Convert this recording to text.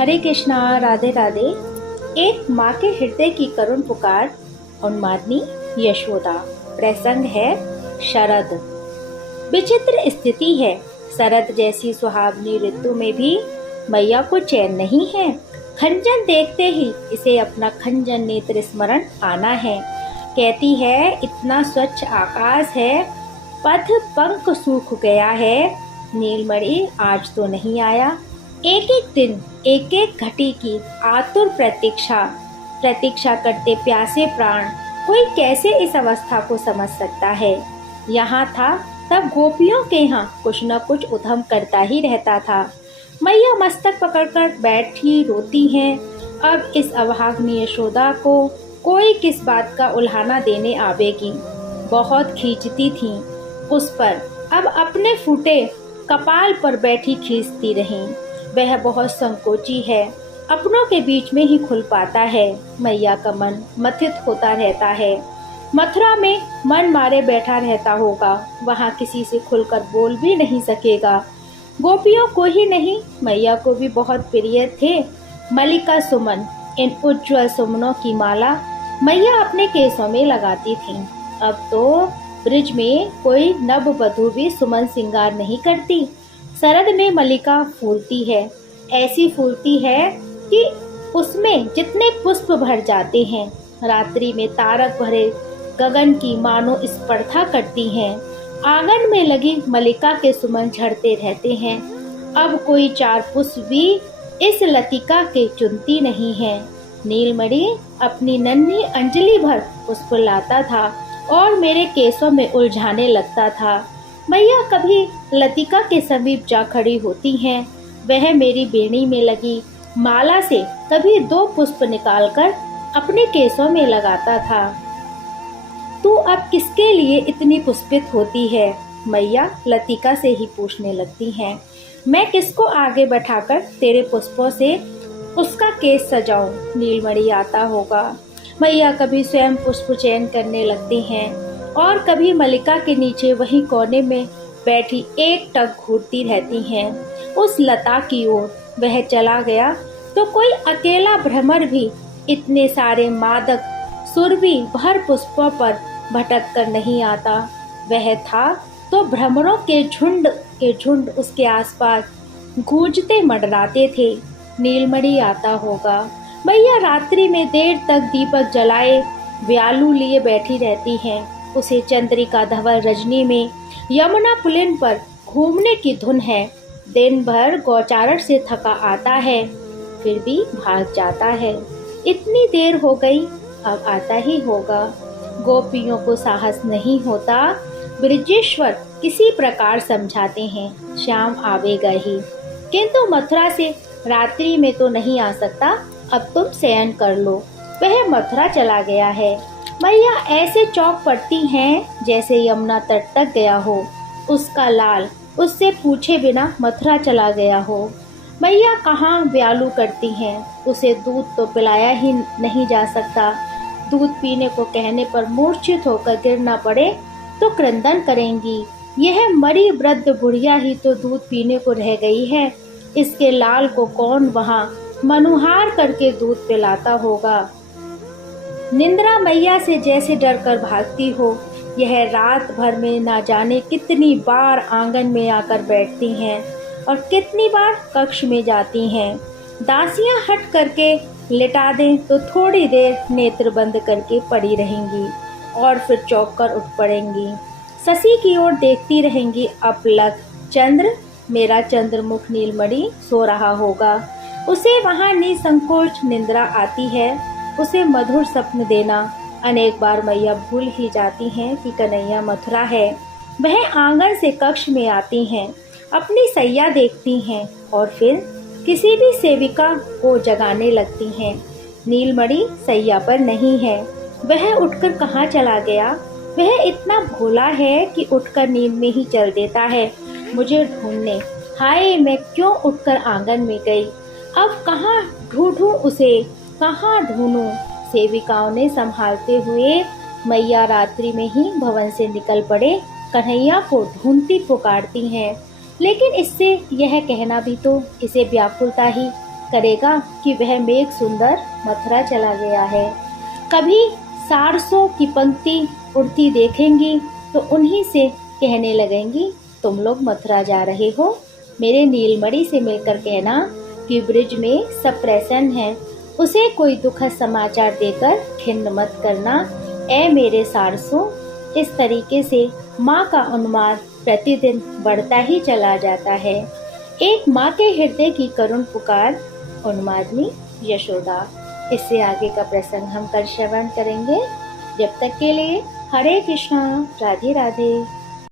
हरे कृष्णा, राधे राधे। एक माँ के हृदय की करुण पुकार, उन्मादनी यशोदा। प्रसंग है शरद। विचित्र स्थिति है। शरद जैसी सुहावनी ऋतु में भी मैया को चैन नहीं है। खंजन देखते ही इसे अपना खंजन नेत्र स्मरण आना है। कहती है इतना स्वच्छ आकाश है, पथ पंख सूख गया है, नीलमणि आज तो नहीं आया। एक एक दिन एक एक घटी की आतुर प्रतीक्षा करते प्यासे प्राण, कोई कैसे इस अवस्था को समझ सकता है। यहाँ था तब गोपियों के यहाँ कुछ न कुछ उधम करता ही रहता था। मैया मस्तक पकड़कर बैठी रोती हैं। अब इस अभाग्नि यशोदा को कोई किस बात का उल्हाना देने आवेगी। बहुत खींचती थी उस पर, अब अपने फूटे कपाल पर बैठी खींचती रहीं। वह बहुत संकोची है, अपनों के बीच में ही खुल पाता है। मैया का मन मथित होता रहता है। मथुरा में मन मारे बैठा रहता होगा, वहाँ किसी से खुलकर बोल भी नहीं सकेगा। गोपियों को ही नहीं, मैया को भी बहुत प्रिय थे मल्लिका सुमन। इन उज्ज्वल सुमनों की माला मैया अपने केसों में लगाती थी। अब तो ब्रिज में कोई नववधू भी सुमन श्रृंगार नहीं करती। शरद में मल्लिका फूलती है, ऐसी फूलती है कि उसमें जितने पुष्प भर जाते हैं, रात्रि में तारक भरे गगन की मानो स्पर्धा करती हैं। आंगन में लगी मल्लिका के सुमन झड़ते रहते हैं। अब कोई चार पुष्प भी इस लतिका के चुनती नहीं है। नीलमणि अपनी नन्ही अंजलि भर पुष्प लाता था और मेरे केसों में उलझाने लगता था। मैया कभी लतिका के समीप जा खड़ी होती हैं। वह मेरी बेणी में लगी माला से कभी 2 पुष्प निकालकर अपने केसों में लगाता था। तू अब किसके लिए इतनी पुष्पित होती है? मैया लतिका से ही पूछने लगती हैं। मैं किसको आगे बैठाकर तेरे पुष्पों से उसका केस सजाऊं? नीलमणि आता होगा। मैया कभी स्वयं पुष्प चयन करने लगती हैं और कभी मल्लिका के नीचे वही कोने में बैठी एक टक घूरती रहती हैं उस लता की ओर। वह चला गया तो कोई अकेला भ्रमर भी इतने सारे मादक सुरभि भर पुष्पों पर भटक कर नहीं आता। वह था तो भ्रमरों के झुंड उसके आसपास गूंजते मंडराते थे। नीलमणि आता होगा। मैया रात्रि में देर तक दीपक जलाए व्यालू लिए बैठी रहती हैं। उसे चंद्रिका धवल रजनी में यमुना पुलिन पर घूमने की धुन है। दिन भर गौचारण से थका आता है, फिर भी भाग जाता है। इतनी देर हो गई, अब आता ही होगा। गोपियों को साहस नहीं होता। ब्रजेश्वर किसी प्रकार समझाते हैं, शाम आवेगा ही, किंतु मथुरा से रात्रि में तो नहीं आ सकता। अब तुम शयन कर लो। वह मथुरा चला गया है। मैया ऐसे चौंक पड़ती हैं जैसे यमुना तट तक गया हो। उसका लाल उससे पूछे बिना मथुरा चला गया हो। मैया कहाँ व्यालू करती हैं। उसे दूध तो पिलाया ही नहीं जा सकता। दूध पीने को कहने पर मूर्छित होकर गिरना पड़े तो क्रंदन करेंगी। यह मरी वृद्ध बुढ़िया ही तो दूध पीने को रह गई है। इसके लाल को कौन वहाँ मनुहार करके दूध पिलाता होगा। निंद्रा मैया से जैसे डर कर भागती हो। यह रात भर में ना जाने कितनी बार आंगन में आकर बैठती हैं और कितनी बार कक्ष में जाती हैं। दासियां हट करके लिटा दें तो थोड़ी देर नेत्र बंद करके पड़ी रहेंगी और फिर चौंक कर उठ पड़ेंगी। शशि की ओर देखती रहेंगी अपलक। चंद्र, मेरा चंद्रमुख नीलमणि सो रहा होगा। उसे वहाँ निसंकोच निंद्रा आती है। उसे मधुर स्वप्न देना। अनेक बार मैया भूल ही जाती हैं कि कन्हैया मथुरा है। वह आंगन से कक्ष में आती हैं, अपनी सैया देखती हैं और फिर किसी भी सेविका को जगाने लगती हैं। नीलमणि सैया पर नहीं है। वह उठकर कहाँ चला गया? वह इतना भोला है कि उठकर नींद में ही चल देता है मुझे ढूंढने। हाय, मैं क्यों उठकर आंगन में गई? अब कहाँ ढूंढूं उसे, कहाँ ढूंढूं? सेविकाओं ने संभालते हुए मैया रात्रि में ही भवन से निकल पड़े। कन्हैया को ढूंढती पुकारती हैं, लेकिन इससे यह कहना भी तो इसे व्याकुलता ही करेगा कि वह मेघ सुंदर मथुरा चला गया है। कभी सारसों की पंक्ति उड़ती देखेंगी तो उन्हीं से कहने लगेंगी, तुम लोग मथुरा जा रहे हो। मेरे नीलमणि से मिलकर कहना कि ब्रिज में सब प्रसन्न है, उसे कोई दुखद समाचार देकर खिन्न मत करना। ए मेरे सारसों, इस तरीके से माँ का उन्माद प्रतिदिन बढ़ता ही चला जाता है। एक माँ के हृदय की करुण पुकार, उन्मादनी यशोदा। इससे आगे का प्रसंग हम कल श्रवण करेंगे। जब तक के लिए हरे कृष्णा, राधे राधे।